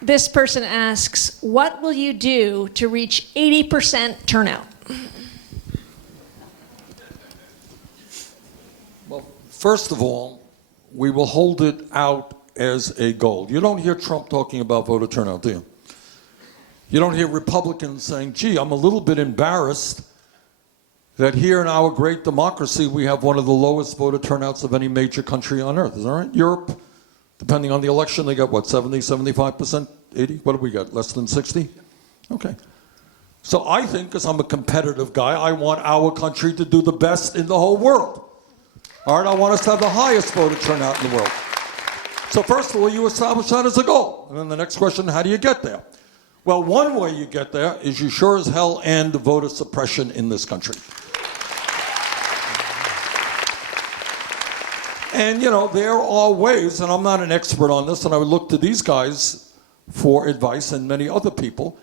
This person asks, what will you do to reach 80% turnout? Well, first of all, we will hold it out as a goal. You don't hear Trump talking about voter turnout, do you? You don't hear Republicans saying, gee, I'm a little bit embarrassed that here in our great democracy we have one of the lowest voter turnouts of any major country on earth. Is that right? Europe, depending on the election, they got what, 70, 75%, 80? What do we got, less than 60? Okay. So I think, because I'm a competitive guy, I want our country to do the best in the whole world. All right, I want us to have the highest voter turnout in the world. So first of all, you establish that as a goal. And then the next question, how do you get there? Well, one way you get there is you sure as hell end voter suppression in this country. And, you know, there are ways, and I'm not an expert on this, and I would look to these guys for advice and many other people,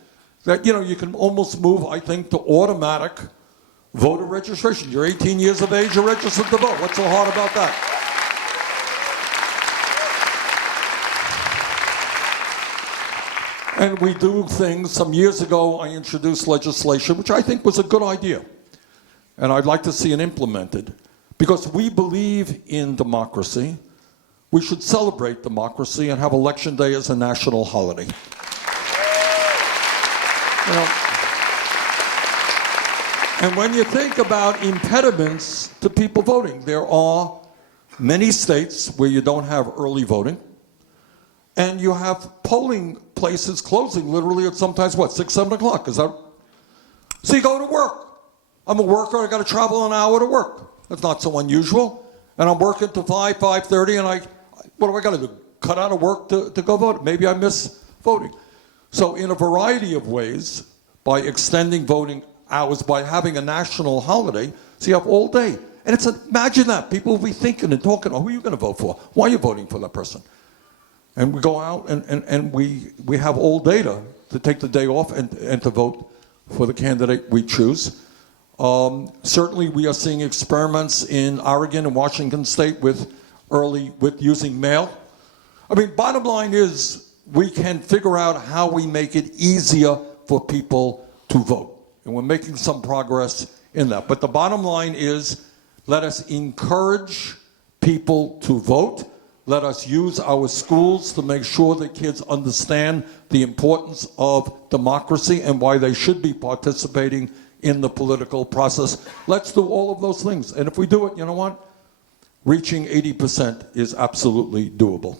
that, you know, you can almost move, I think, to automatic voter registration. You're 18 years of age, you're registered to vote. What's so hard about that? And we do things. Some years ago, I introduced legislation, which I think was a good idea. And I'd like to see it implemented. Because we believe in democracy. We should celebrate democracy and have Election Day as a national holiday. You know, and when you think about impediments to people voting, there are many states where you don't have early voting. And you have polling places closing literally at sometimes, what, 6, 7 o'clock? Is that? So you go to work. I'm a worker, I got to travel an hour to work. That's not so unusual. And I'm working to 5, 5:30, and what do I got to do? Cut out of work to go vote? Maybe I miss voting. So in a variety of ways, by extending voting hours, by having a national holiday, so you have all day. And imagine that. People will be thinking and talking, oh, who are you going to vote for? Why are you voting for that person? And we go out and we have all data to take the day off and to vote for the candidate we choose. Certainly we are seeing experiments in Oregon and Washington State with using mail. I mean, bottom line is we can figure out how we make it easier for people to vote. And we're making some progress in that. But the bottom line is, let us encourage people to vote. Let us use our schools to make sure that kids understand the importance of democracy and why they should be participating in the political process. Let's do all of those things. And if we do it, you know what? Reaching 80% is absolutely doable.